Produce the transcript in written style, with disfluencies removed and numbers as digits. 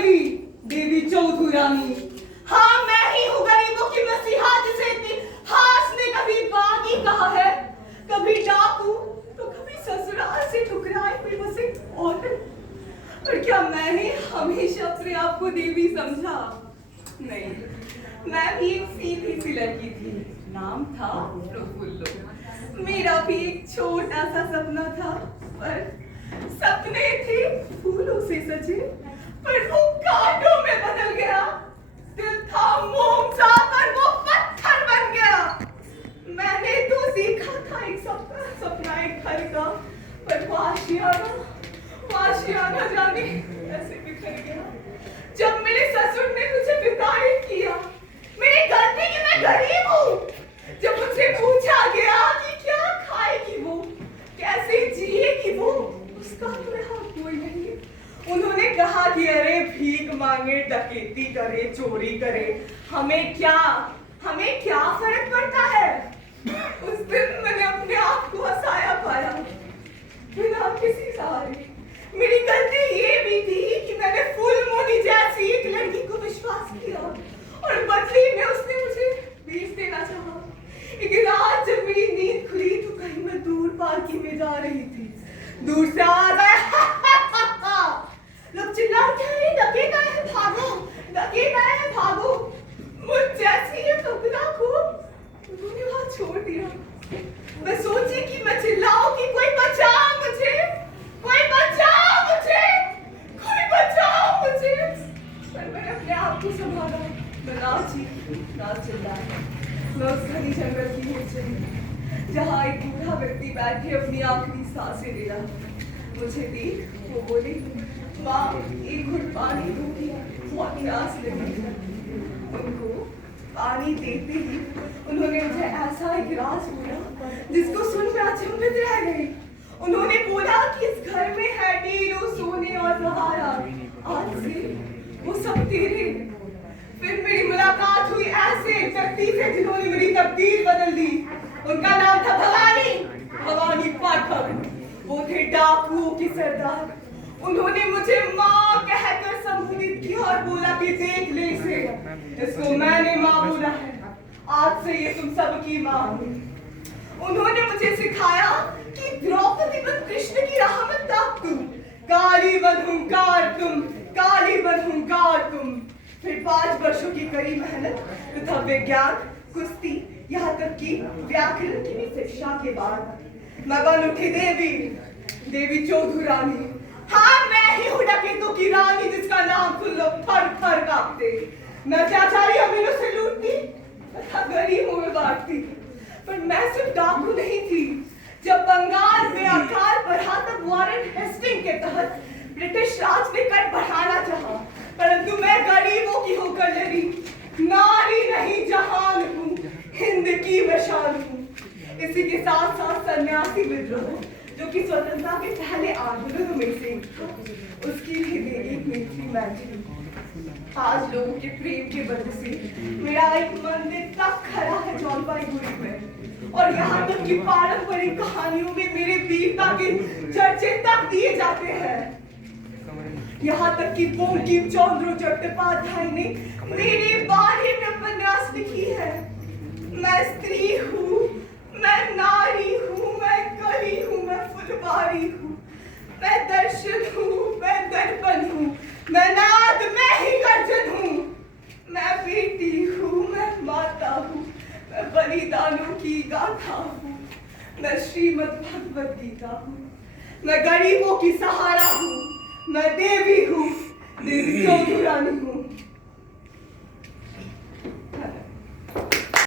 देवी, देवी चौधुरानी। हाँ, मैं ही हूँ गरीबों की मसीहा, जिसे इतिहास ने कभी बागी कहा है, कभी डाकू, तो कभी ससुराल से ठुकराई हुई बस एक औरत। और क्या मैंने हमेशा अपने आप को देवी समझा? नहीं, मैं भी एक सीधी सी लड़की थी, नाम था प्रफुल्लो। मेरा भी एक छोटा सा सपना था, पर सपने थे फूलों से सजे, पर वो कांटों में बदल गया। दिल था मोम सा, पर वो पत्थर बन गया। मैंने तो देखा था एक सपना एक घर का, पर वो आशियाना जाने ऐसे बिखर गया। जब मेरे ससुर ने मुझे विदाई किया, मेरी गलती कि मैं गरीब हूँ, जब मुझसे पूछा गया कि क्या खाएगी वो, कैसे जिएगी वो, उसका तो यहाँ कोई नहीं। उन्होंने कहा कि अरे भीख मांगे, डकैती करे, चोरी करे, हमें क्या फर्क पड़ता है। उस दिन मैंने अपने आप को हंसाया पाया, बिना किसी सहारे। मेरी गलती ये भी थी कि मैंने फुलमोनी जैसी एक लड़की को विश्वास किया, और बदले में उसने मुझे बेच देना चाहा। एक रात जब मेरी नींद खुली तो कहीं मैं दूर पार्की में जा रही थी। दूर से आ गए लोग चिल्ला उठे, डकैत आए हैं भागो, डकैत आए हैं भागो। मुझ जैसी ये कबीला को उन्होंने वहां छोड़ दिया। मैं सोची कि मैं चिल्लाऊं कि कोई बचाओ मुझे, कोई बचाओ मुझे, कोई बचाओ मुझे। पर मैंने अपने आप को संभाला, मैं ना चीखी ना चिल्लाई। मैं उस घनी जंगल की ओर चली, जहाँ एक बूढ़ा व्यक्ति बैठे अपनी आखिरी सांसें ले रहा। मुझे देख वो बोले, माँ एक घुट पानी दूंगी, बहुत प्यास लगी है। उनको पानी देते ही उन्होंने मुझे ऐसा एक राज बोला जिसको सुन मैं अचंभित रह गई। उन्होंने बोला कि इस घर में है ढेरों सोने और जवाहरात, आज से वो सब तेरे। फिर मेरी मुलाकात हुई ऐसे एक व्यक्ति से जिन्होंने मेरी तकदीर बदल दी। उनका नाम था भवानी पाठक। वो थे डाकुओं की सरदार। उन्होंने मुझे माँ कहकर संबोधित किया और बोला कि देख ले इसे, इसको मैंने माँ बोला है, आज से ये तुम सबकी माँ हुई। उन्होंने मुझे सिखाया कि द्रौपदी बन कृष्ण की राह में ताक तुम, काली बन हुंकार तुम, काली बन हुंकार तुम। फिर 5 वर्षों की कड़ी मेहनत तथा विज्ञान, कुश्ती, यहाँ तक कि व्याकरण की भी शिक्षा के बाद मैं बन उठी देवी चौधुरानी। हाँ, मैं ही हूँ डकैतों की रानी, जिसका नाम सुन लो थर थर कांपते। मैं अत्याचारी अमीरों से लूटती तथा गरीबों में बांटती, पर मैं सिर्फ डाकू नहीं थी। जब बंगाल में अकाल पड़ा तब वॉरेन हेस्टिंग के तहत ब्रिटिश राज ने कर बढ़ाना चाहा, परंतु मैं गरीबों की होकर लड़ी। नारी नहीं जहान हूँ, हिंद की मशाल हूँ। इसी के साथ साथ सन्यासी विद्रोह, जो कि स्वतंत्रता के पहले आंदोलनों में से उसकी भी एक नेत्री मैं थी। आज लोगों के प्रेम के वजह से मेरा एक मंदिर तक खड़ा है जलपाईगुड़ी में, और यहाँ तक कि पारंपरिक कहानियों में मेरे वीरता के चर्चे तक दिए जाते हैं। यहाँ तक कि बंकिम चंद्र चट्टोपाध्याय ने मेरे बारे में उपन्यास लिखी है। मैं स्त्री हूँ, मैं नारी हूँ, मैं कली हूँ, मैं फुलवारी हूँ, मैं दर्शन हूँ, मैं दर्पण हूँ, मैं नाद, मैं ही गर्जन हूँ। मैं बेटी हूँ, मैं माता हूँ, मैं बलिदानों की गाथा हूँ, मैं श्रीमद् भगवद गीता हूँ, मैं गरीबों की सहारा हूँ, मैं देवी हूँ, देवी चौधुरानी हूँ।